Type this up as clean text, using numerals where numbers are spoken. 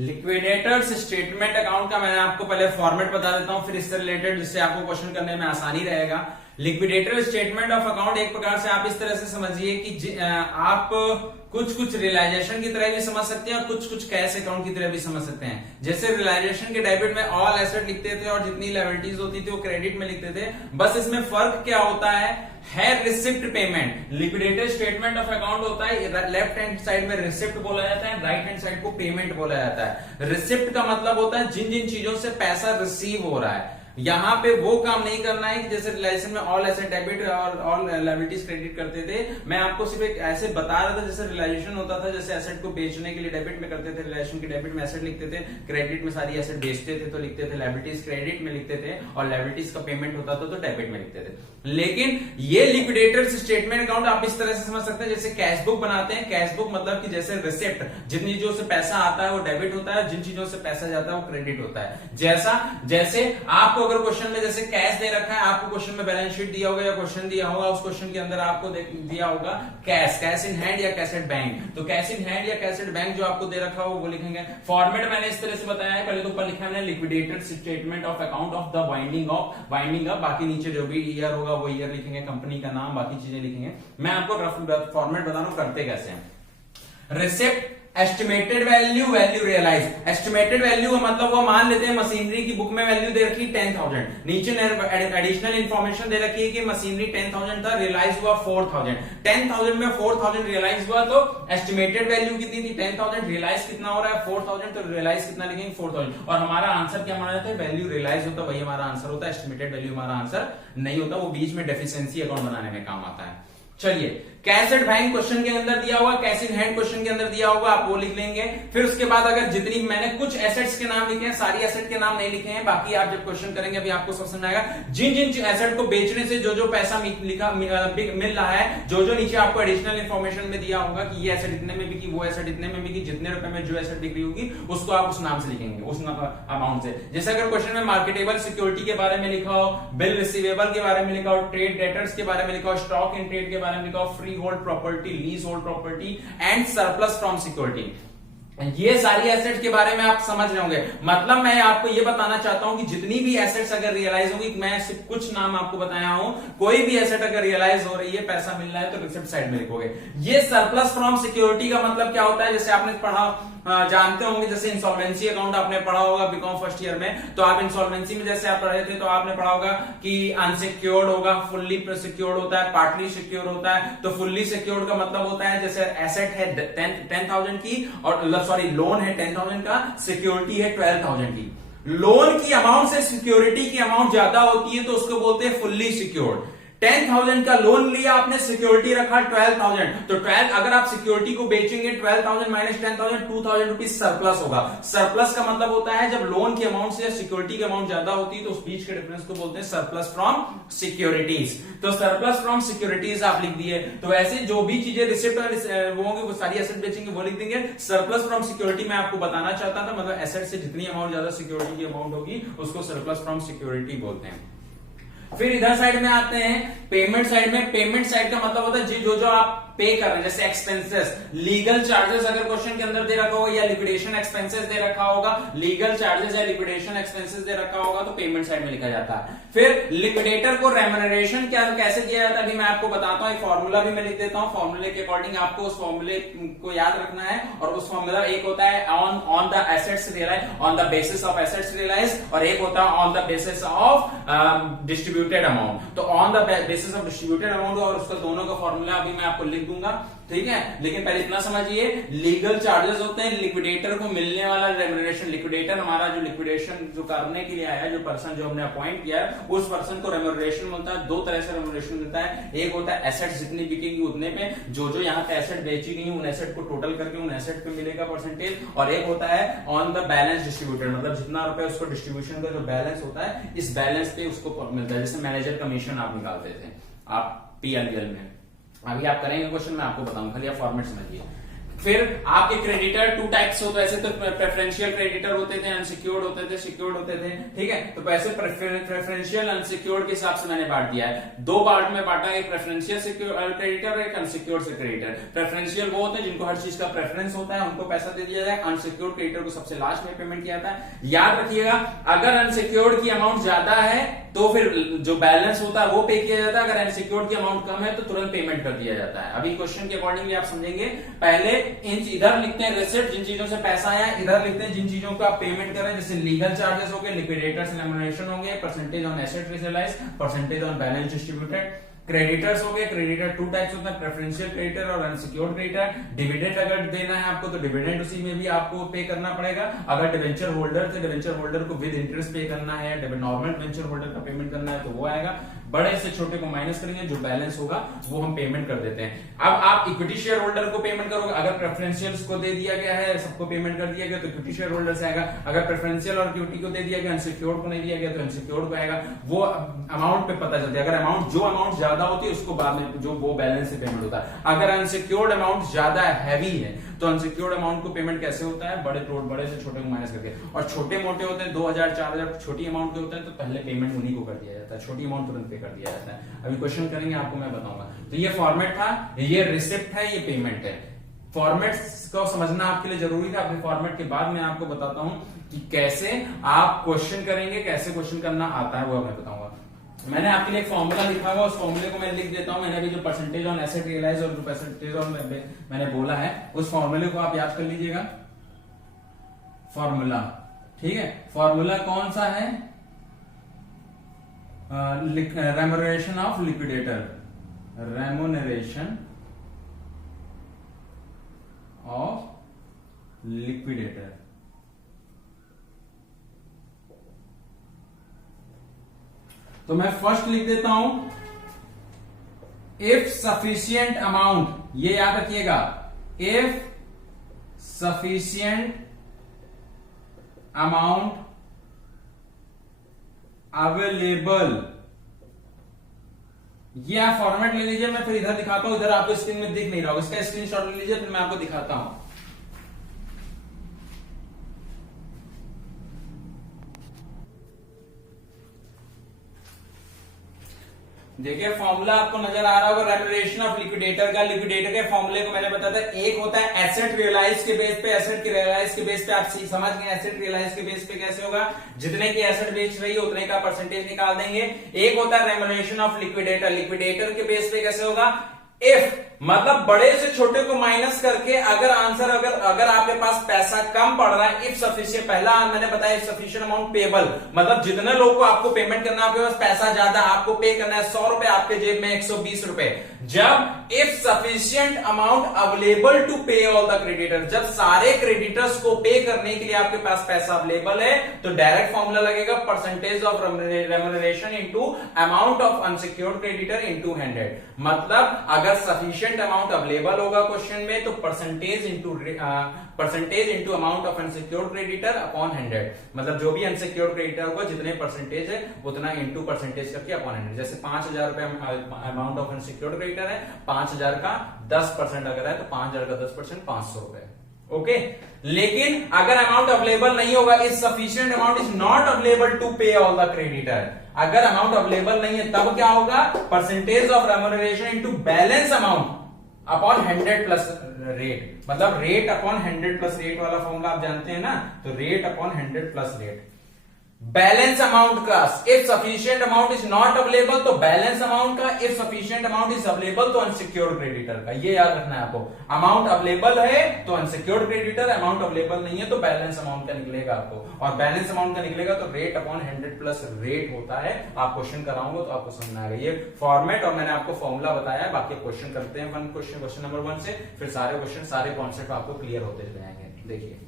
Liquidators statement account का मैं आपको पहले फॉर्मेट बता देता हूं, फिर इससे रिलेटेड जिससे आपको क्वेश्चन करने में आसानी रहेगा। लिक्विडेटर स्टेटमेंट ऑफ अकाउंट एक प्रकार से आप इस तरह से समझिए कि आप कुछ रियलाइजेशन की तरह भी समझ सकते हैं और कुछ कैश अकाउंट की तरह भी समझ सकते हैं। जैसे रियलाइजेशन के डेबिट में ऑल एसेट लिखते थे और जितनी लायबिलिटीज होती थी वो क्रेडिट में लिखते थे, बस इसमें फर्क क्या होता है receipt payment. Liquidator statement of account होता है, लेफ्ट हैंड साइड में रिसिप्ट बोला जाता है, राइट हैंड साइड को पेमेंट बोला जाता है। रिसिप्ट का मतलब होता है जिन जिन चीजों से पैसा रिसीव हो रहा है। यहां पे वो काम नहीं करना है कि जैसे रिलेशन में ऑल एसेट डेबिट और ऑल लायबिलिटीज क्रेडिट करते थे। मैं आपको सिर्फ एक ऐसे बता रहा था जैसे रियलाइजेशन होता था, जैसे एसेट को बेचने के लिए डेबिट में करते थे, रिलेशन के डेबिट में एसेट लिखते थे, क्रेडिट में सारी एसेट बेचते थे तो लिखते थे, लायबिलिटीज क्रेडिट में लिखते थे और लायबिलिटीज का पेमेंट होता था तो डेबिट में लिखते थे। लेकिन ये लिक्विडेटर्स स्टेटमेंट अकाउंट आप इस तरह से समझ सकते हैं जैसे कैश बुक बनाते हैं। कैश बुक मतलब कि जैसे रिसिप्ट, जिन चीजों से पैसा आता है वो डेबिट होता है, जिन चीजों से पैसा जाता है वो क्रेडिट होता है। जैसे आपको अगर क्वेश्चन में जैसे कैश दे रखा है, आपको क्वेश्चन में बैलेंस शीट दिया होगा या क्वेश्चन दिया होगा, उस क्वेश्चन के अंदर आपको दिया होगा कैश इन हैंड या कैश एट बैंक। तो कैश इन हैंड या कैश एट बैंक जो आपको दे रखा हो वो लिखेंगे। फॉर्मेट मैंने इस तरह से बताया है, पहले तो ऊपर लिखा है liquidated statement of account of the winding up, बाकी नीचे जो भी ईयर होगा वो ईयर लिखेंगे, कंपनी का नाम, बाकी चीजें लिखेंगे। मैं आपको रफ फॉर्मेट बता रहा हूं करते कैसे हैं। Receipt estimated value realise. Estimated value का मतलब वो मान लेते हैं मशीनरी की बुक में वैल्यू दे रखी 10,000, नीचे एडिशनल इंफॉर्मेशन दे रखी है कि मशीनरी 10,000 था, रियलाइज हुआ 4,000। 10,000 में 4,000 रियलाइज हुआ तो एस्टिमेटेड वैल्यू कितनी थी 10,000, रियलाइज कितना हो रहा है 4,000, तो रियलाइज कितना लिखेंगे 4,000। और हमारा आंसर क्या माना जाता है, वैल्यू रियलाइज होता है वही हमारा आंसर होता है, एस्टिमेटेड वैल्यू हमारा आंसर नहीं होता, वो बीच में डेफिशिएंसी अकाउंट बनाने में काम आता है। चलिए, कैश एट बैंक क्वेश्चन के अंदर दिया हुआ, कैश इन हैंड क्वेश्चन के अंदर दिया होगा, आप वो लिख लेंगे। फिर उसके बाद अगर जितनी मैंने कुछ एसेट्स के नाम लिखे हैं, सारी एसेट के नाम नहीं लिखे हैं, बाकी आप जब क्वेश्चन करेंगे अभी आपको सब समझ आएगा। जिन जिन एसेट को बेचने से जो पैसा मिल रहा है, जो नीचे आपको एडिशनल इंफॉर्मेशन में दिया होगा कि ये एसेट इतने में बिकी, वो एसेट इतने में बिकी, जितने रुपए में जो एसेट बिक्री होगी उसको आप उस नाम से लिखेंगे, उस अमाउंट से। जैसे अगर क्वेश्चन में मार्केटेबल सिक्योरिटी के बारे में लिखा हो, बिल रिसीवेबल के बारे में लिखा हो, ट्रेड डेटर्स के बारे में लिखा हो, स्टॉक इन ट्रेड के बारे में लिखा हो, free hold property, lease hold property and surplus from security, ये सारी एसेट्स के बारे में आप समझ रहे होंगे। मतलब मैं आपको ये बताना चाहता हूं कि जितनी भी एसेट्स अगर रियलाइज होगी, मैं सिर्फ कुछ नाम आपको बताया हूं, कोई भी एसेट अगर रियलाइज हो रही है, पैसा मिल रहा है तो रिसिप्ट साइड में लिखोगे। ये सरप्लस फ्रॉम सिक्योरिटी का मतलब क्या होता है, जैसे आपने पढ़ा जानते होंगे, जैसे इंसॉल्वेंसी अकाउंट आपने पढ़ा होगा बीकॉम फर्स्ट ईयर में, तो आप इंसॉल्वेंसी में जैसे आप पढ़े थे तो आपने पढ़ा होगा कि अनसिक्योर्ड होगा, फुल्ली सिक्योर्ड होता है, पार्टली सिक्योर्ड होता है। तो फुल्ली सिक्योर्ड का मतलब होता है जैसे एसेट है 10,000 की और लोन है 10,000 का, सिक्योरिटी है 12,000 की। लोन की अमाउंट से सिक्योरिटी की अमाउंट ज्यादा होती है तो उसको बोलते हैं फुल्ली सिक्योर्ड। 10,000 का लोन लिया आपने, सिक्योरिटी रखा 12,000, तो 12 अगर आप सिक्योरिटी को बेचेंगे 12,000 माइनस 10,000, 2,000 रुपीज सरप्लस होगा। सरप्लस का मतलब होता है जब लोन की अमाउंट से सिक्योरिटी की अमाउंट ज्यादा होती है तो उस बीच के डिफरेंस को बोलते हैं सरप्लस फ्रॉम सिक्योरिटीज। तो सरप्लस फ्रॉम सिक्योरिटीज आप लिख दिए। तो ऐसे जो भी चीजें रिसिप्ट वो होंगे वो सारी एसेट बेचेंगे वो लिख देंगे। सरप्लस फ्रॉम सिक्योरिटी में आपको बताना चाहता था, मतलब एसेट से जितनी अमाउंट ज्यादा सिक्योरिटी की अमाउंट होगी उसको सरप्लस फ्रॉम सिक्योरिटी बोलते हैं। फिर इधर साइड में आते हैं पेमेंट साइड में। पेमेंट साइड का मतलब होता है जो आप पे कर रहे हैं, जैसे एक्सपेंसेस, लीगल चार्जेस अगर क्वेश्चन के अंदर दे रखा होगा या लिक्विडेशन एक्सपेंसेस दे रखा होगा, लीगल चार्जेस या लिक्विडेशन एक्सपेंसेस दे रखा होगा तो पेमेंट साइड में लिखा जाता है। फिर लिक्विडेटर को रेम्यूनरेशन कैसे दिया जाता है अभी मैं आपको बताता हूं, एक फॉर्मूला भी मैं लिख देता हूं, फॉर्मूले के अकॉर्डिंग आपको उस फॉर्मूले को याद रखना है। और उस फॉर्मूला एक होता है on the assets realise, on the basis of assets realise, और एक होता है on the basis of distributed amount. तो on the basis of distributed amount और उसका दोनों का फॉर्मूला अभी मैं आपको लिख दूंगा, ठीक है। लेकिन पहले इतना समझिए, लीगल चार्जेस होते हैं लिक्विडेटर को मिलने वाला रेम्यूनरेशन। लिक्विडेटर हमारा जो लिक्विडेशन जो करने के लिए आया है, जो पर्सन जो हमने अपॉइंट किया है, उस पर्सन को रेम्यूनरेशन मिलता है। दो तरह से रेम्यूनरेशन मिलता है, एक होता है एसेट्स जितनी बिकेंगी उतने पे, जो यहाँ पे एसेट बेची गई उन एसेट को टोटल करके उन एसेट पे मिलेगा परसेंटेज, और एक होता है ऑन द बैलेंस डिस्ट्रीब्यूटेड, मतलब जितना रुपए उसको डिस्ट्रीब्यूशन का जो बैलेंस होता है इस बैलेंस पे उसको मिलता है। जैसे मैनेजर कमीशन आप निकालते थे आप पीएनएल में, अभी आप करेंगे क्वेश्चन मैं आपको बताऊंगा, खाली आप फॉर्मेट समझिए। फिर आपके क्रेडिटर टू टाइप्स होते, ऐसे तो प्रेफरेंशियल क्रेडिटर होते थे, अनसिक्योर्ड होते थे, सिक्योर्ड होते थे, ठीक है। तो पैसे प्रेफरेंशियल अनसिक्योर्ड के हिसाब से मैंने बांट दिया है, दो पार्ट में बांटा, एक प्रेफरेंशियल क्रेडिटर और एक अनसिक्योर्ड क्रेडिटर। प्रेफरेंशियल वो होते हैं जिनको हर चीज का प्रेफरेंस होता है, उनको पैसा दे दिया जाए। अनसिक्योर्ड क्रेडिटर को सबसे लास्ट में पेमेंट किया जाता है। याद रखिएगा, अगर अनसिक्योर्ड की अमाउंट ज्यादा है तो फिर जो बैलेंस होता है वो पे किया जाता है, अगर अनसिक्योर्ड की अमाउंट कम है तो तुरंत पेमेंट कर दिया जाता है। अभी क्वेश्चन के अकॉर्डिंगली आप समझेंगे। पहले इधर लिखते हैं रिसिप्ट, जिन चीजों से पैसा आया, इधर लिखते हैं जिन चीजों को आप पेमेंट करें, जैसे लीगल चार्जेस हो गए, लिक्विडेटर्स रेम्युनरेशन हो गए, percentage on asset realise, percentage on balance distributed. Creditors हो गए, क्रेडिटर टू टाइप्स होता है, प्रेफरेंशियल क्रेडिटर और अनसिक्योर्ड क्रेडिटर। डिविडेंड अगर देना है आपको तो डिविडेंड उसी में भी आपको पे करना पड़ेगा। अगर डिवेंचर होल्डर थे, डिवेंचर होल्डर को विद इंटरेस्ट पे करना है, नॉर्मल डिवेंचर होल्डर का पेमेंट करना है तो वो आएगा। बड़े से छोटे को माइनस करेंगे, जो बैलेंस होगा वो हम पेमेंट कर देते हैं। अब आप इक्विटी शेयर होल्डर को पेमेंट करोगे, अगर प्रेफरेंशियल्स को दे दिया गया है, सबको पेमेंट कर दिया गया तो इक्विटी शेयर होल्डर से आएगा। अगर प्रेफरेंशियल और इक्विटी को दे दिया गया, अनसिक्योर्ड को नहीं दिया गया तो अनसिक्योर्ड को आएगा। वो अमाउंट पे पता चलता है, अगर अमाउंट जो अमाउंट ज्यादा होती है उसको बाद में जो वो बैलेंस से पेमेंट होता है। अगर अनसिक्योर्ड अमाउंट ज्यादा हैवी है तो अनसिक्योर्ड अमाउंट को पेमेंट कैसे होता है, बड़े से छोटे को माइनस करके। और छोटे मोटे होते हैं 2000 4000 छोटी अमाउंट के होते हैं तो पहले पेमेंट उन्हीं को कर दिया जाता है, छोटी अमाउंट तुरंत पे कर दिया जाता है। अभी क्वेश्चन करेंगे आपको मैं बताऊंगा। तो ये फॉर्मेट था, ये रिसिप्ट है, ये पेमेंट है। फॉर्मेट को समझना आपके लिए जरूरी था। अपने फॉर्मेट के बाद मैं आपको बताता हूं कि कैसे आप क्वेश्चन करेंगे, कैसे क्वेश्चन करना आता है वो मैं बताऊंगा। मैंने आपके लिए एक फॉर्मूला लिखा हुआ, उस फॉर्मूले को मैं लिख देता हूं। मैंने अभी जो परसेंटेज ऑन एसेट रियलाइज और जो परसेंटेज ऑन मैंने बोला है उस फॉर्मूले को आप याद कर लीजिएगा। फॉर्मूला, ठीक है। फॉर्मूला कौन सा है? Remuneration of liquidator, remuneration of liquidator. तो मैं फर्स्ट लिख देता हूं, इफ सफिशियंट अमाउंट, ये याद रखिएगा, इफ सफिशियंट अमाउंट अवेलेबल, ये आप फॉर्मेट ले लीजिए। मैं फिर इधर दिखाता हूं, इधर आपको स्क्रीन में दिख नहीं रहा होगा, इसका स्क्रीनशॉट ले लीजिए, फिर मैं आपको दिखाता हूं। देखिए फॉर्मूला आपको नजर आ रहा होगा रेम्युनरेशन ऑफ लिक्विडेटर का। लिक्विडेटर के फॉर्मूले को मैंने बताया था, एक होता है एसेट रियलाइज के बेस पे, एसेट की रियलाइज के बेस पे आप समझ गए एसेट रियलाइज के बेस पे कैसे होगा, जितने की एसेट बेच रही है उतने का परसेंटेज निकाल देंगे। एक होता है रेम्युनरेशन ऑफ लिक्विडेटर, लिक्विडेटर के बेस पे कैसे होगा, इफ मतलब बड़े से छोटे को माइनस करके अगर आंसर अगर आपके पास पैसा कम पड़ रहा है, इफ सफिशिएंट, पहला मैंने बताया इफ सफिशिएंट अमाउंट पेबल, मतलब जितने लोग को आपको पेमेंट करना है, आपके पास पैसा ज्यादा, आपको पे करना है 100 रुपए, आपके जेब में 120 रुपए। जब if sufficient amount available to pay all the creditor, जब सारे क्रेडिटर्स को पे करने के लिए आपके पास पैसा अवेलेबल है तो डायरेक्ट फॉर्मूला लगेगा percentage of remuneration into amount of unsecured creditor into 100। मतलब अगर सफिशिएंट अमाउंट अवेलेबल होगा क्वेश्चन में तो percentage into amount of unsecured creditor upon 100, मतलब जो भी अनसिक्योर्ड क्रेडिटर होगा जितने परसेंटेज है उतना इनटू परसेंटेज करके अपॉन 100। जैसे 5000 रुपए अमाउंट ऑफ अनसिक्योर्ड क्रेडिटर है, 5000 का 10% अगर है तो 5000 का 10% 500 रुपए। ओके, लेकिन अगर अमाउंट अवेलेबल नहीं होगा, is sufficient amount is not available to pay all the creditor, अगर अमाउंट अवेलेबल नहीं है तब क्या होगा, percentage of remuneration into balance amount upon 100 plus rate, मतलब रेट अपॉन 100 प्लस रेट वाला फॉर्मूला आप जानते हैं ना, तो rate upon 100 plus rate. Balance amount का if sufficient amount is not available तो बैलेंस अमाउंट का, if sufficient amount is available तो अनसिक्योर्ड क्रेडिटर का, ये याद रखना है आपको। अमाउंट अवेलेबल है तो अनसिक्योर्ड क्रेडिटर, अमाउंट अवेलेबल नहीं है तो बैलेंस अमाउंट का निकलेगा आपको, और बैलेंस अमाउंट का निकलेगा तो रेट अपॉन 100 प्लस रेट होता है। आप क्वेश्चन कराऊंगा तो आपको समझ में आएगा ये फॉर्मेट, और मैंने आपको फॉर्मूला बताया है। बाकी क्वेश्चन करते हैं क्वेश्चन नंबर 1 से, फिर सारे क्वेश्चन सारे कॉन्सेप्ट आपको क्लियर होते जाएंगे। देखिए